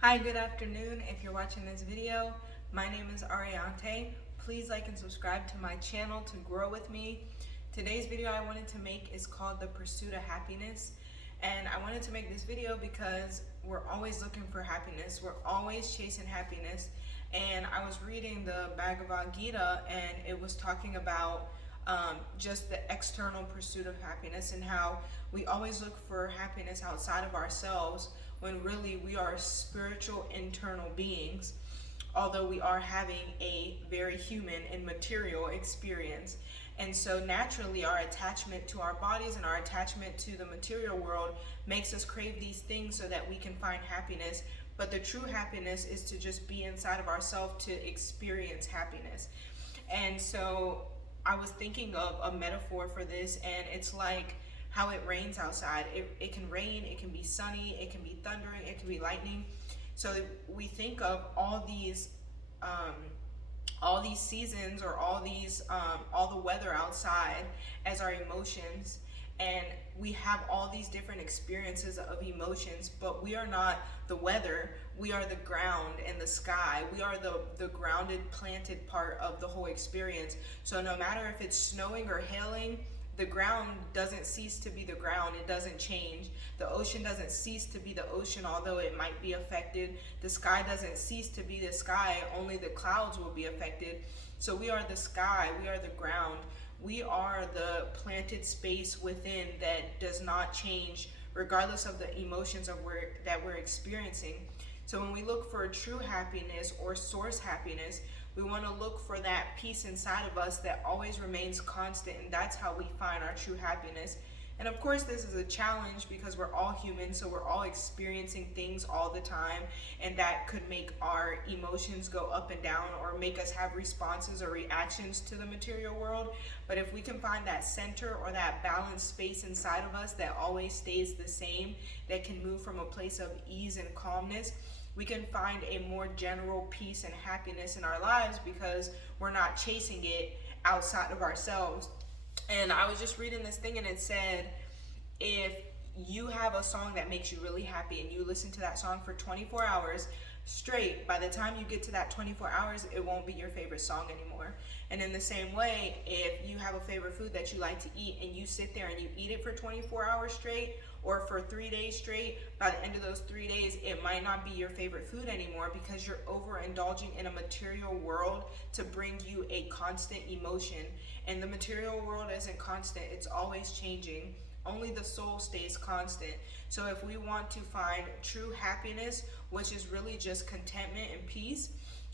Hi, good afternoon. If you're watching this video, my name is Ariante. Please like and subscribe to my channel to grow with me. Today's video I wanted to make is called The Pursuit of Happiness. And I wanted to make this video because we're always looking for happiness. We're always chasing happiness. And I was reading the Bhagavad Gita, and it was talking about just the external pursuit of happiness and how we always look for happiness outside of ourselves when really we are spiritual internal beings, although we are having a very human and material experience. And so naturally our attachment to our bodies and our attachment to the material world makes us crave these things so that we can find happiness. But the true happiness is to just be inside of ourselves to experience happiness. And so I was thinking of a metaphor for this, and it's like how it rains outside. It can rain, it can be sunny, it can be thundering, it can be lightning. So we think of all these seasons, or all the weather outside as our emotions, and we have all these different experiences of emotions, but we are not the weather. We are the ground and the sky. We are the grounded, planted part of the whole experience. So no matter if it's snowing or hailing, the ground doesn't cease to be the ground. It doesn't change. The ocean doesn't cease to be the ocean, although it might be affected. The sky doesn't cease to be the sky. Only the clouds will be affected. So we are the sky. We are the ground. We are the planted space within that does not change regardless of the emotions that we're experiencing. So when we look for true happiness or source happiness, we want to look for that peace inside of us that always remains constant, and that's how we find our true happiness. And of course, this is a challenge because we're all human, so we're all experiencing things all the time, and that could make our emotions go up and down or make us have responses or reactions to the material world. But if we can find that center or that balanced space inside of us that always stays the same, that can move from a place of ease and calmness, we can find a more general peace and happiness in our lives because we're not chasing it outside of ourselves. And I was just reading this thing, and it said, if you have a song that makes you really happy and you listen to that song for 24 hours straight, by the time you get to that 24 hours, it won't be your favorite song anymore. And in the same way, if you have a favorite food that you like to eat and you sit there and you eat it for 24 hours straight or for 3 days straight, by the end of those 3 days, it might not be your favorite food anymore because you're overindulging in a material world to bring you a constant emotion. And the material world isn't constant, it's always changing. Only the soul stays constant. So if we want to find true happiness, which is really just contentment and peace,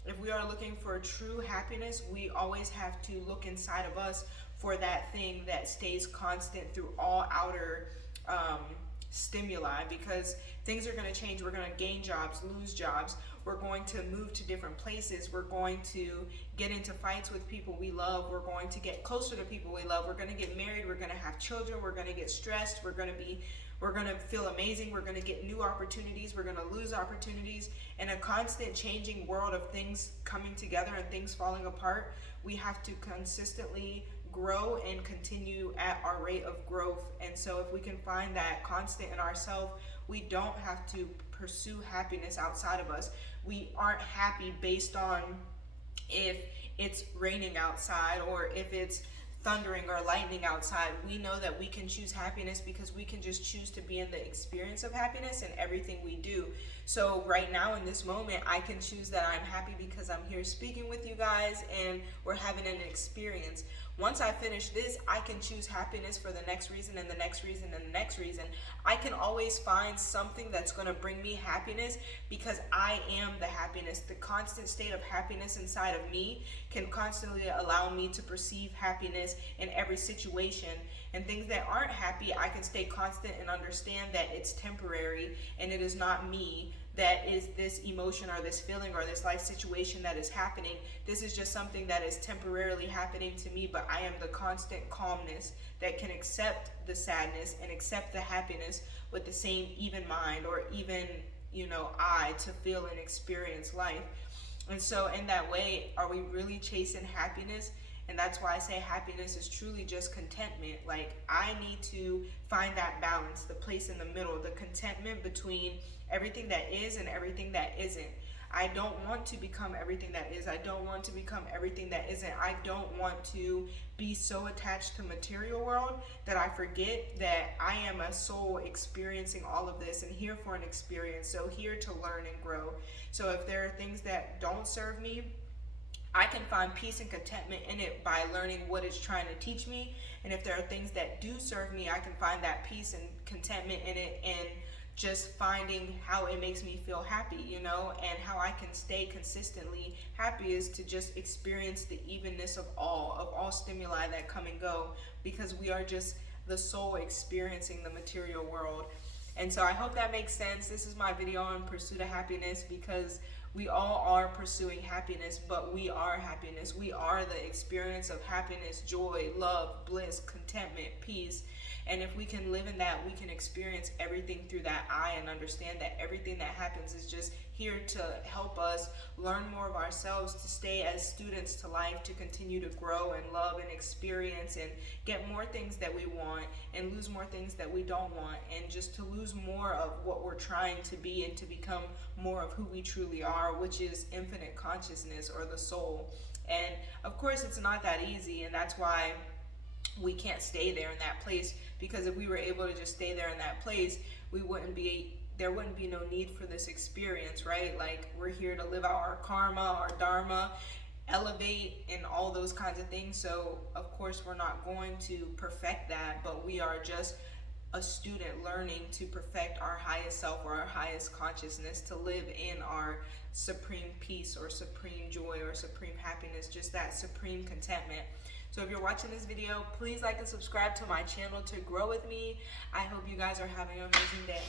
if we are looking for true happiness, we always have to look inside of us for that thing that stays constant through all outer stimuli, because things are going to change. We're going to gain jobs, lose jobs. We're going to move to different places. We're going to get into fights with people we love. We're going to get closer to people we love. We're going to get married. We're going to have children. We're going to get stressed. We're going to feel amazing. We're going to get new opportunities. We're going to lose opportunities. In a constant changing world of things coming together and things falling apart, we have to consistently grow and continue at our rate of growth. And so if we can find that constant in ourselves, we don't have to pursue happiness outside of us. We aren't happy based on if it's raining outside or if it's thundering or lightning outside. We know that we can choose happiness because we can just choose to be in the experience of happiness in everything we do. So right now in this moment, I can choose that I'm happy because I'm here speaking with you guys and we're having an experience. Once I finish this, I can choose happiness for the next reason and the next reason and the next reason. I can always find something that's going to bring me happiness because I am the happiness. The constant state of happiness inside of me can constantly allow me to perceive happiness in every situation. And things that aren't happy, I can stay constant and understand that it's temporary and it is not me that is this emotion or this feeling or this life situation that is happening. This is just something that is temporarily happening to me, but I am the constant calmness that can accept the sadness and accept the happiness with the same even mind or even, eye to feel and experience life. And so in that way, are we really chasing happiness? And that's why I say happiness is truly just contentment. Like, I need to find that balance, the place in the middle, the contentment between everything that is and everything that isn't. I don't want to become everything that is. I don't want to become everything that isn't. I don't want to be so attached to material world that I forget that I am a soul experiencing all of this and here for an experience. So here to learn and grow. So if there are things that don't serve me, I can find peace and contentment in it by learning what it's trying to teach me. And if there are things that do serve me, I can find that peace and contentment in it, and just finding how it makes me feel happy, and how I can stay consistently happy is to just experience the evenness of all stimuli that come and go, because we are just the soul experiencing the material world. And so I hope that makes sense. This is my video on Pursuit of Happiness, because we all are pursuing happiness, but we are happiness. We are the experience of happiness, joy, love, bliss, contentment, peace. And if we can live in that, we can experience everything through that eye and understand that everything that happens is just here to help us learn more of ourselves, to stay as students to life, to continue to grow and love and experience and get more things that we want and lose more things that we don't want, and just to lose more of what we're trying to be and to become more of who we truly are, which is infinite consciousness, or the soul. And of course, it's not that easy, and that's why we can't stay there in that place, because if we were able to just stay there in that place, there wouldn't be no need for this experience, right? Like, we're here to live out our karma, our dharma, elevate, and all those kinds of things. So of course we're not going to perfect that, but we are just a student learning to perfect our highest self, or our highest consciousness, to live in our supreme peace or supreme joy or supreme happiness, just that supreme contentment. So if you're watching this video, please like and subscribe to my channel to grow with me. I hope you guys are having an amazing day.